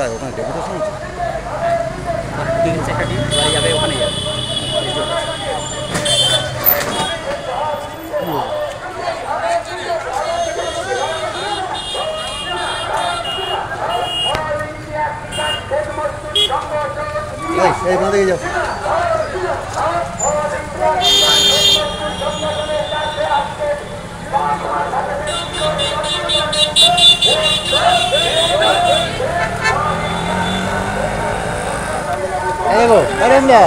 কোথায় ওখানে ডেপুটেশন আছে? 3 সেক্রেটারি বাড়ি যাবে, ওখানে যাবে। এইখান থেকে যাও। আরেন্দা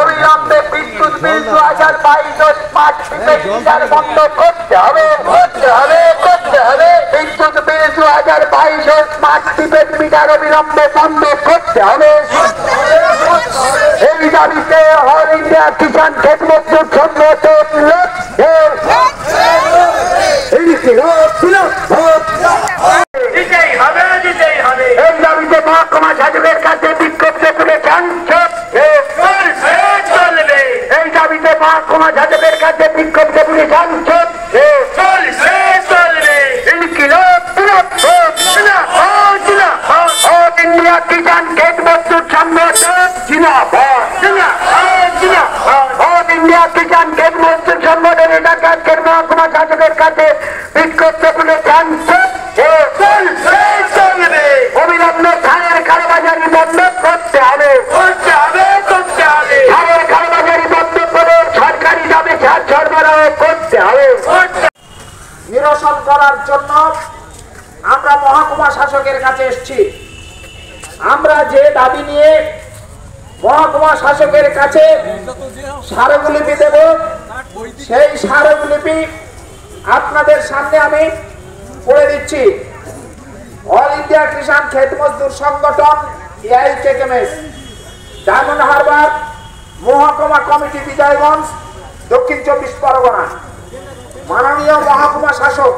অবিলম্বে বিদ্যুৎ বিল 2022 বন্ধ করতে হবে, বিদ্যুৎ বিল 2022 স্মার্ট প্রিপেড মিটার অবিলম্বে বন্ধ করতে হবে। এই দাবিতে অল ইন্ডিয়া কিষাণ ক্ষেত মজদুর সংগঠন এই দাবিতে মহকুমা শাসকের কাছে বিক্ষোভ তুলেছেন। এই দাবিতে মহকুমা শাসকের কাছে বিক্ষোভ তুলেছেন। ইন্ডিয়া কিষাণ ক্ষেত মজদুর সংগঠন জিন্দাবাদ, ইন্ডিয়া কিষাণ ক্ষেত মজদুর সংগঠনের ডাকাতের মহকুমা শাসকের কাছে বিক্ষোভ তুলেছেন। অবিলম্বে ধানের কালোবাজারি বন্ধ করতে হবে, ধানের কালোবাজারি বন্ধ করে সরকারি দামে সার সরবরাহ করতে হবে। নিরসন করার জন্য আমরা মহকুমা শাসকের কাছে এসেছি। আমরা যে দাবি নিয়ে মহকুমা শাসকের কাছে স্মারকলিপি দেব, সেই স্মারকলিপি আপনাদের সামনে আমি পড়ে দিচ্ছি। অল ইন্ডিয়া কিষাণ ক্ষেত মজদুর সংগঠন এআইকেকেএমএস, ডায়মন্ড হারবার মহকুমা কমিটি, বিজয়গঞ্জ, দক্ষিণ 24 পরগনা। মাননীয় মহকুমা শাসক,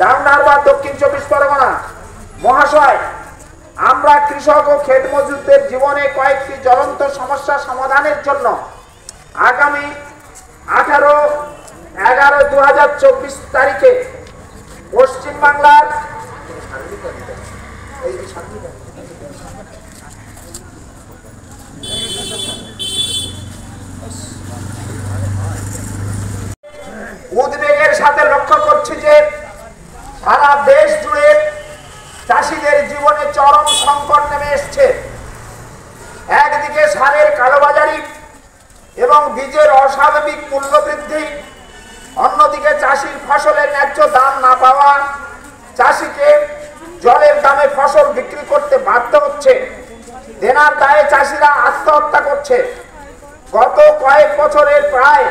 ডায়মন্ড হারবার, দক্ষিণ 24 পরগনা মহাশয়, আমরা কৃষক ও ক্ষেত মজদুরদের জীবনে কয়েকটি জ্বলন্ত সমস্যা সমাধানের জন্য আগামী 18/11/2024 তারিখে পশ্চিমবাংলার উদ্বেগের সাথে লক্ষ্য করছি যে সারা দেশ জুড়ে চাষিদের জীবনে চরম সংকট নেমে এসছে। একদিকে সারের কালোবাজারি এবং বীজের অস্বাভাবিক মূল্য বৃদ্ধি, অন্যদিকে চাষির ফসলের ন্যায্য দাম না পাওয়া, চাষিকে জলের দামে ফসল বিক্রি করতে বাধ্য হচ্ছে। দেনার দায়ে চাষিরা আত্মহত্যা করছে। গত কয়েক বছরের প্রায়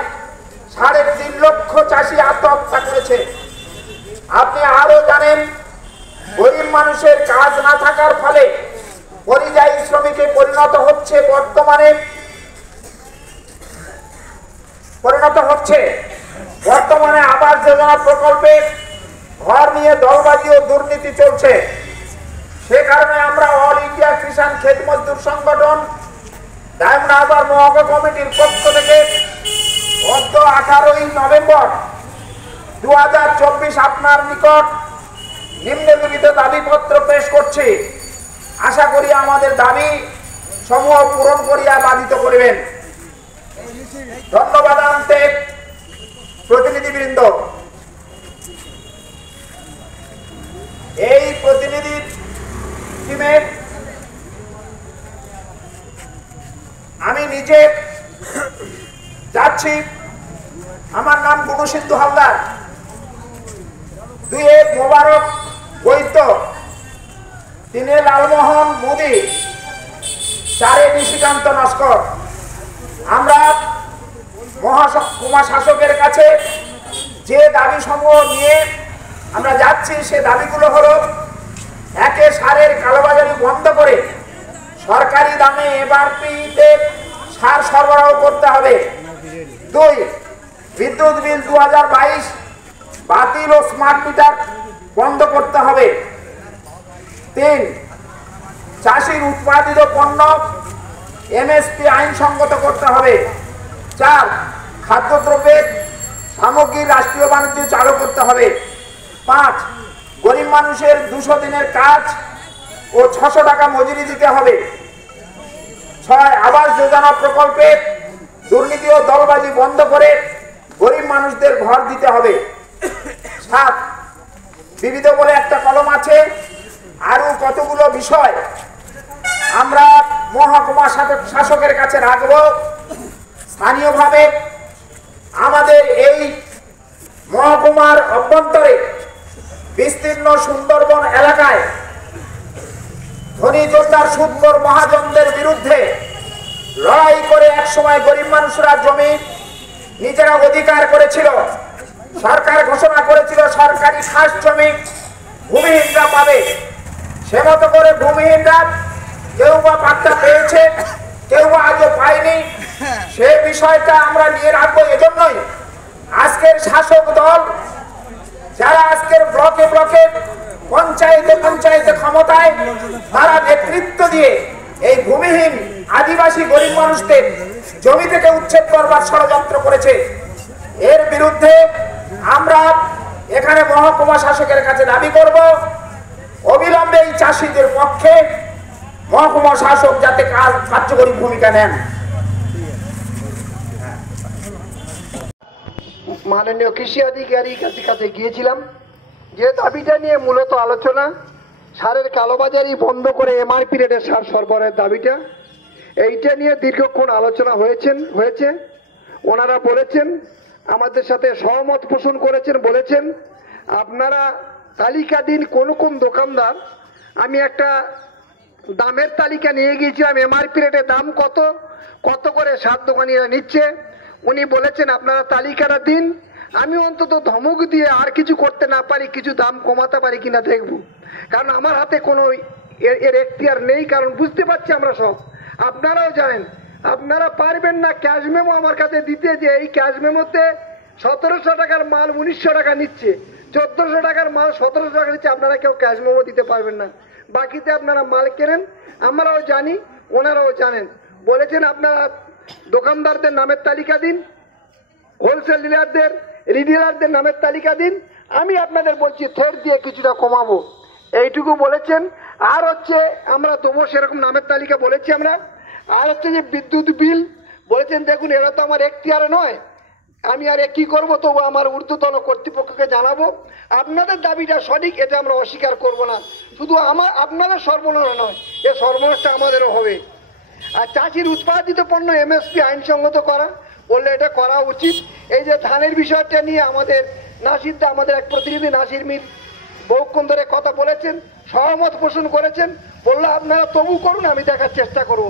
3.5 লক্ষ চাষি আত্মহত্যা করেছে। আপনি আরো জানেন, গরিব মানুষের কাজ না থাকার ফলে পরিযায়ী শ্রমিকে পরিণত হচ্ছে বর্তমানে আবাস যোজনা প্রকল্পে ঘর নিয়ে দলবাজি ও দুর্নীতি চলছে। সে কারণে আমরা অল ইন্ডিয়া কিষাণ ক্ষেত মজদুর সংগঠন ডায়মন্ড হারবার মহকুমা কমিটির পক্ষ থেকে গত 18 নভেম্বর 2024 আপনার নিকট নিম্নলিখিত দাবিপত্র পেশ করছি। আশা করি আমাদের দাবি সমূহ পূরণ করিয়া বাধিত করিবেন। ধন্যবাদ আনতে প্রতিনিধিবৃন্দ। এই প্রতিনিধি টিমের আমি নিজে যাচ্ছি। আমার নাম গুণসিন্ধু হালদার, 2 মোবারক বৈদ্য, 3 লালমোহন মোদী, 4 নিশিকান্ত নস্কর। আমরা মহকুমা শাসকের কাছে যে দাবি সমূহ নিয়ে আমরা যাচ্ছি, সে দাবিগুলো হলো: একে, সারের কালোবাজারি বন্ধ করে সরকারি দামে এমআরপিতে সার সরবরাহ করতে হবে। 2, বিদ্যুৎ বিল 2022 বাতিল ও স্মার্ট মিটার বন্ধ করতে হবে। 3, চাষির উৎপাদিত পণ্য এমএসপি আইনসঙ্গত করতে হবে। 4, খাদ্যদ্রব্যের সামগ্রীর রাষ্ট্রীয় বাণিজ্য চালু করতে হবে। 5, গরিব মানুষের 200 দিনের কাজ ও 600 টাকা মজুরি দিতে হবে। 6, আবাস যোজনা প্রকল্পে দুর্নীতি ও দলবাজি বন্ধ করে গরিব মানুষদের ঘর দিতে হবে। 7, বিবিধ বলে একটা কলম আছে, আরো কতগুলো বিষয় আমরা মহকুমা শাসকের কাছে রাখব। স্থানীয়ভাবে আমাদের এই মহকুমার অভ্যন্তরে বিস্তীর্ণ সুন্দরবন এলাকায় ধনী জোরদার সুদখোর মহাজনদের বিরুদ্ধে লড়াই করে একসময় গরিব মানুষরা জমি নিজেরা অধিকার করেছিল। সরকার ঘোষণা করেছিল সরকারি খাস জমি ভূমিহীনরা পাবে। সে মতো করে ভূমিহীনরা কেউ বা পাট্টা পেয়েছে, কেউ বা আজও পায়নি। সে বিষয়টা আমরা নিয়ে রাখবো। এজন্যই আজকের শাসক দল, যারা আজকের ব্লকে ব্লকে পঞ্চায়েতে পঞ্চায়েতে ক্ষমতায়, তারা নেতৃত্ব দিয়ে এই ভূমিহীন আদিবাসী গরিব মানুষদের জমি থেকে উচ্ছেদ করবার ষড়যন্ত্র করেছে। এর বিরুদ্ধে আমরা এখানে মহকুমা শাসকের কাছে দাবি করব, অবিলম্বে এই চাষীদের পক্ষে মহকুমা শাসক যাতে কার্যকরী ভূমিকা নেন। মাননীয় কৃষি আধিকারিক কাছে গিয়েছিলাম, যে দাবিটা নিয়ে মূলত আলোচনা, সারের কালোবাজারি বন্ধ করে এমআরপি রেটে সার সরবরাহের দাবিটা, এইটা নিয়ে দীর্ঘক্ষণ আলোচনা হয়েছে। ওনারা বলেছেন, আমাদের সাথে সহমত পোষণ করেছেন, বলেছেন আপনারা তালিকা দিন কোন কোন দোকানদার। আমি একটা দামের তালিকা নিয়ে গিয়েছিলাম, এমআরপি রেটে দাম কত কত করে সার দোকানিরা নিচ্ছে। উনি বলেছেন আপনারা তালিকাটা দিন, আমি অন্তত ধমক দিয়ে আর কিছু করতে না পারি, কিছু দাম কমাতে পারি কিনা দেখব। কারণ আমার হাতে কোনো এর এখতিয়ার নেই, কারণ বুঝতে পারছি আমরা সব, আপনারাও জানেন, আপনারা পারবেন না ক্যাশ মেমো আমার কাছে দিতে, যে এই ক্যাশ মেমোতে 1700 টাকার মাল 1900 টাকা নিচ্ছে, 1400 টাকার মাল 1700 টাকা নিচ্ছে, আপনারা কেউ ক্যাশ মেমো দিতে পারবেন না। বাকিতে আপনারা মাল কেনেন, আমরাও জানি, ওনারাও জানেন। বলেছেন আপনারা দোকানদারদের নামের তালিকা দিন, হোলসেল ডিলারদের, রিটেলারদের নামের তালিকা দিন, আমি আপনাদের বলছি থ্রেড দিয়ে কিছুটা কমাবো, এইটুকু বলেছেন। আর হচ্ছে আমরা দেবো সেরকম নামের তালিকা বলেছি আমরা। আর হচ্ছে যে বিদ্যুৎ বিল বলেছেন, দেখুন এরা তো আমার এখতিয়ারে নয়, আমি আর কি করব, তবু আমার ঊর্ধ্বতন কর্তৃপক্ষকে জানাবো। আপনাদের দাবিটা সঠিক, এটা আমরা অস্বীকার করব না। শুধু আপনাদের সর্বনাশ নয়, এ সর্বনাশটা আমাদেরও হবে। আর চাষির উৎপাদিত পণ্য এমএসপি আইনসঙ্গত করা, বললে এটা করা উচিত। এই যে ধানের বিষয়টা নিয়ে আমাদের নাসিরদা, আমাদের এক প্রতিনিধি নাসির মির বহুক্ষণ ধরে কথা বলেছেন, সহমত পোষণ করেছেন, বললো আপনারা তবু করুন, আমি দেখার চেষ্টা করব।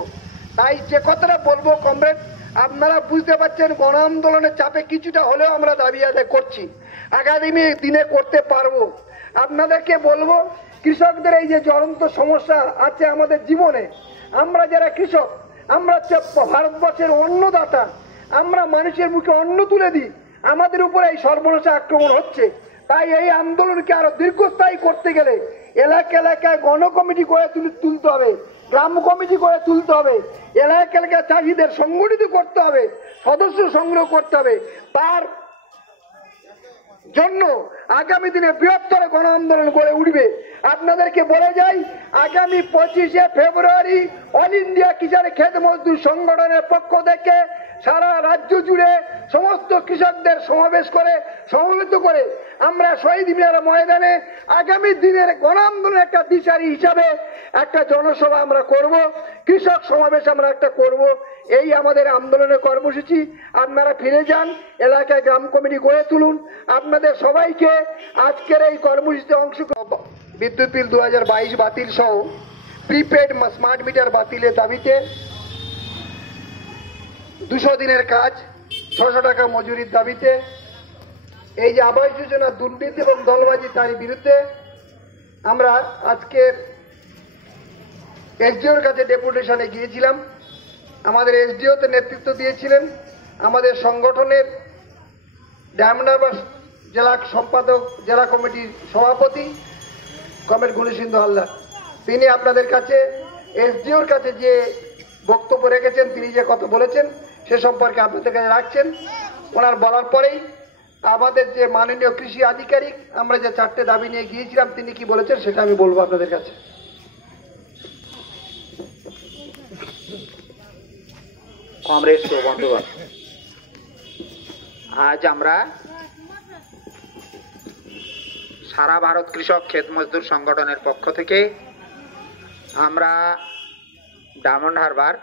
তাই যে কথাটা বলবো কমরেড, আপনারা বুঝতে পারছেন গণ আন্দোলনের চাপে কিছুটা হলেও আমরা দাবি আদায় করছি, আগামী দিনে করতে পারবো। আপনাদেরকে বলবো, কৃষকদের এই যে জ্বলন্ত সমস্যা আছে আমাদের জীবনে, আমরা যারা কৃষক, আমরা হচ্ছে ভারতবর্ষের অন্নদাতা, আমরা মানুষের মুখে অন্ন তুলে দিই, আমাদের উপরে এই সর্বনাশা আক্রমণ হচ্ছে। তাই এই আন্দোলনকে আরো দীর্ঘস্থায়ী করতে গেলে এলাকা এলাকায় গণ কমিটি করে তুলতে হবে, গ্রাম কমিটি করে তুলতে হবে, এলাকা এলাকায় চাষিদের সংগঠিত করতে হবে, সদস্য সংগ্রহ করতে হবে। তার জন্য আগামী দিনে বৃহত্তর গণ আন্দোলন গড়ে উঠবে। আপনাদেরকে বলে যাই, আগামী 25শে ফেব্রুয়ারি অল ইন্ডিয়া কিষাণ খেত মজদুর সংগঠনের পক্ষ থেকে সারা রাজ্য জুড়ে সমস্ত কৃষকদের সমবেত করে আমরা শহীদ মিনার ময়দানে আগামী দিনের গণ আন্দোলনের একটা দিশারি হিসাবে একটা জনসভা আমরা করব, কৃষক সমাবেশ আমরা একটা করব। এই আমাদের আন্দোলনের কর্মসূচি। আপনারা ফিরে যান, এলাকায় গ্রাম কমিটি গড়ে তুলুন। আপনাদের সবাইকে আজকের এই কর্মসূচিতে বিদ্যুৎ বিল 2022 বাতিল সহ প্রিপেড স্মার্ট মিটার বাতিলের দাবিতে 200 দিনের কাজ 600 টাকা মজুরির দাবিতে, এই যে আবাস যোজনা দুর্নীতি এবং দলবাজি তার বিরুদ্ধে আমরা আজকে এসডিওর কাছে ডেপুটেশনে গিয়েছিলাম। আমাদের এসডিওতে নেতৃত্ব দিয়েছিলেন আমাদের সংগঠনের ডায়মন্ড হারবার জেলা সম্পাদক, জেলা কমিটির সভাপতি কমরেড গুণসিন্ধু হালদার। তিনি আপনাদের কাছে এসডিওর কাছে যে বক্তব্য রেখেছেন, তিনি যে কথা বলেছেন সে সম্পর্কে আপনাদের কাছে রাখছেন। ওনার বলার পরেই আমাদের যে মাননীয় কৃষি আধিকারিক, আমরা যে 4টে দাবি নিয়ে গিয়েছিলাম, তিনি কি বলেছেন সেটা আমি বলবো আপনাদের কাছে। কমরেড বন্ধুগণ, আজ আমরা সারা ভারত কৃষক ক্ষেত মজদুর সংগঠনের পক্ষ থেকে আমরা ডায়মন্ড হারবার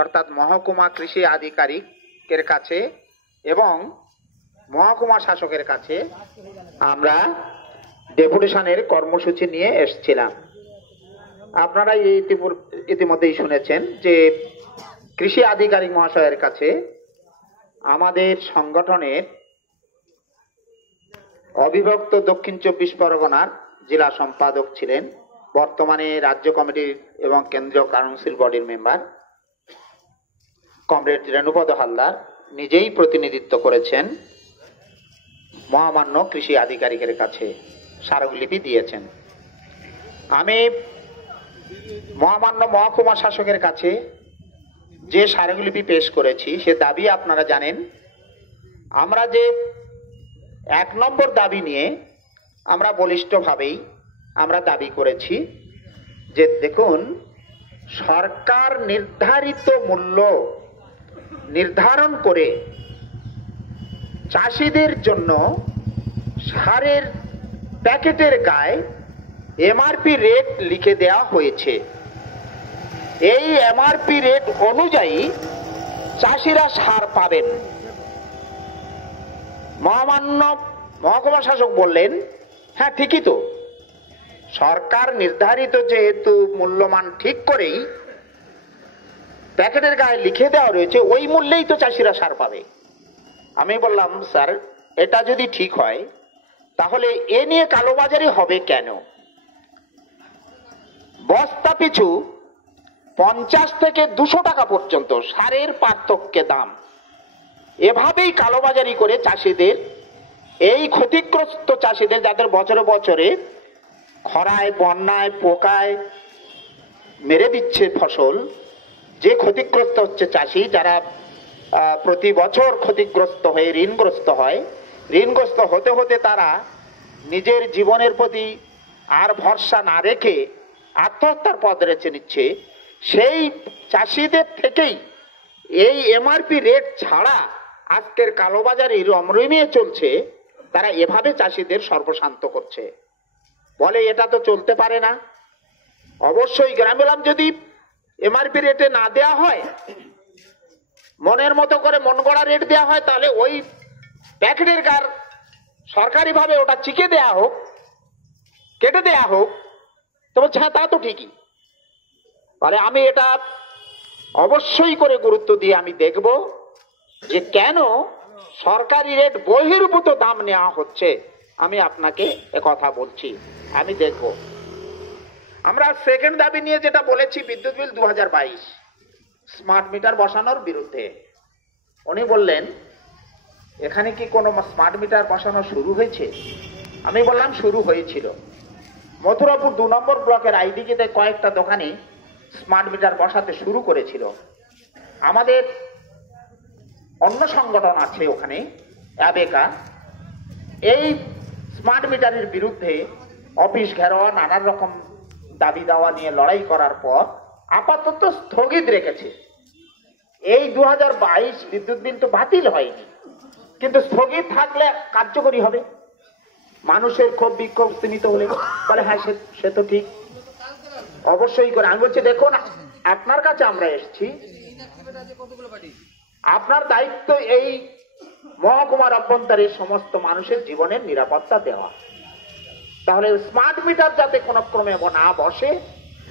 অর্থাৎ মহকুমা কৃষি আধিকারিকের কাছে এবং মহকুমা শাসকের কাছে আমরা ডেপুটেশনের কর্মসূচি নিয়ে এসেছিলাম। আপনারা ইতিমধ্যেই শুনেছেন যে কৃষি আধিকারিক মহাশয়ের কাছে আমাদের সংগঠনের অবিভক্ত দক্ষিণ 24 পরগনার জেলা সম্পাদক ছিলেন, বর্তমানে রাজ্য কমিটির এবং কেন্দ্রীয় কাউন্সিল বডির মেম্বার কমরেড রেণুপদ হালদার নিজেই প্রতিনিধিত্ব করেছেন, মহামান্য কৃষি আধিকারিকের কাছে স্মারকলিপি দিয়েছেন। আমি মহামান্য মহকুমা শাসকের কাছে যে স্মারকলিপি পেশ করেছি সে দাবি আপনারা জানেন। আমরা যে 1 নম্বর দাবি নিয়ে আমরা বলিষ্ঠভাবেই আমরা দাবি করেছি যে দেখুন, সরকার নির্ধারিত মূল্য নির্ধারণ করে চাষিদের জন্য সারের প্যাকেটের গায়ে এমআরপি রেট লিখে দেওয়া হয়েছে। এই এমআরপি রেট অনুযায়ী চাষিরা সার পাবেন। মহামান্য মহকুমা শাসক বললেন, হ্যাঁ ঠিকই তো, সরকার নির্ধারিত যেহেতু মূল্যমান ঠিক করেই প্যাকেটের গায়ে লিখে দেওয়া রয়েছে, ওই মূল্যেই তো চাষিরা সার পাবে। আমি বললাম, স্যার এটা যদি ঠিক হয় তাহলে এ নিয়ে কালোবাজারি হবে কেন? বস্তা পিছু 50 থেকে 200 টাকা পর্যন্ত সারের পার্থক্যে দাম, এভাবেই কালোবাজারি করে চাষিদের, এই ক্ষতিগ্রস্ত চাষিদের যাদের বছরে বছরে খরায় বন্যায় পোকায় মেরে দিচ্ছে ফসল, যে ক্ষতিগ্রস্ত হচ্ছে চাষি, যারা প্রতি বছর ক্ষতিগ্রস্ত হয়ে ঋণগ্রস্ত হয়, ঋণগ্রস্ত হতে হতে তারা নিজের জীবনের প্রতি আর ভরসা না রেখে আত্মহত্যার পথ বেছে নিচ্ছে, সেই চাষিদের থেকেই এই এমআরপি রেট ছাড়া আজকের কালোবাজারি রমরমিয়ে চলছে। তারা এভাবে চাষিদের সর্বশান্ত করছে, বলে এটা তো চলতে পারে না। অবশ্যই গ্রামে যদি এমআরপি রেটে না দেয়া হয়, মনের মতো করে মন গড়া রেট দেওয়া হয়, তাহলে ওই প্যাকেটের গার সরকারি ভাবে ওটা চিকে দেয়া হোক, কেটে দেয়া হোক। তো বলছে হ্যাঁ তা তো ঠিকই। তাহলে আমি এটা অবশ্যই করে গুরুত্ব দিয়ে আমি দেখব যে কেন সরকারি রেট বহির্ভূত দাম নেওয়া হচ্ছে। আমি আপনাকে কথা বলছি, আমি দেখব। আমরা সেকেন্ড দাবি নিয়ে যেটা বলেছি, বিদ্যুৎ বিল 2022 স্মার্ট মিটার বসানোর বিরুদ্ধে। উনি বললেন এখানে কি কোনো স্মার্ট মিটার বসানো শুরু হয়েছে? আমি বললাম শুরু হয়েছিল। মথুরাপুর 2 নম্বর ব্লকের আইডিকেতে কয়েকটা দোকানে স্মার্ট মিটার বসাতে শুরু করেছিল। আমাদের অন্য সংগঠন আছে ওখানে, অ্যাবেকা, এই স্মার্ট মিটারের বিরুদ্ধে অফিস ঘেরাও নানান রকম দাবি দাওয়া নিয়ে লড়াই করার পর আপাতত স্থগিত রেখেছে। এই 2022 বিদ্যুৎ বিল তো বাতিল হয়নি, কিন্তু স্থগিত থাকলে কার্যকরী হবে। মানুষের ক্ষোভ বিক্ষোভ স্তীমিত হলে বলে হ্যাঁ সে তো ঠিক, অবশ্যই করে। আমি বলছি দেখুন, আপনার কাছে আমরা এসেছি, আপনার দায়িত্ব এই মহকুমার অভ্যন্তরে সমস্ত মানুষের জীবনের নিরাপত্তা দেওয়া। তাহলে স্মার্ট মিটার যাতে কোনো ক্রমে না বসে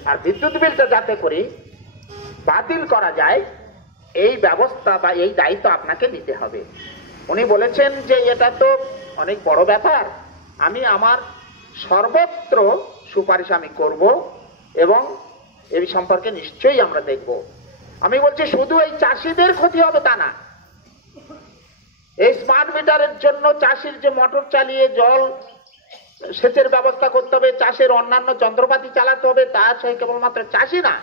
আর বিদ্যুৎ বিলটা যাতে করে বাতিল করা যায়, এই ব্যবস্থা বা এই দায়িত্ব আপনাকে নিতে হবে। উনি বলেছেন যে এটা তো অনেক বড় ব্যাপার, আমি আমার সর্বত্র সুপারিশ আমি করব এবং এই সম্পর্কে নিশ্চয়ই আমরা দেখব। আমি বলছি শুধু এই চাষিদের ক্ষতি হবে তা না, এই স্মার্ট মিটারের জন্য চাষির যে মোটর চালিয়ে জল সেচের ব্যবস্থা করতে হবে, চাষের অন্যান্য যন্ত্রপাতি চালাতে হবে, তা সেই কেবলমাত্র চাষি না,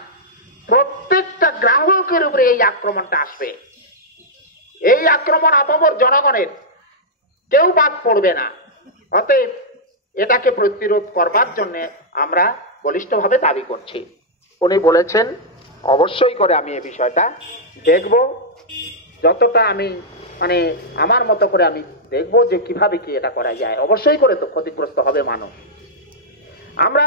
প্রত্যেকটা গ্রাহকের উপরে এই আক্রমণটা আসবে। এই আক্রমণ আপামর জনগণের, কেউ বাদ পড়বে না। অতএব এটাকে প্রতিরোধ করবার জন্য আমরা বলিষ্ঠভাবে দাবি করছি। উনি বলেছেন অবশ্যই করে আমি এই বিষয়টা দেখব, যতটা আমি মানে আমার মতো করে আমি দেখব যে কিভাবে কি এটা করা যায়। অবশ্যই করে তো ক্ষতিগ্রস্ত হবে মানুষ। আমরা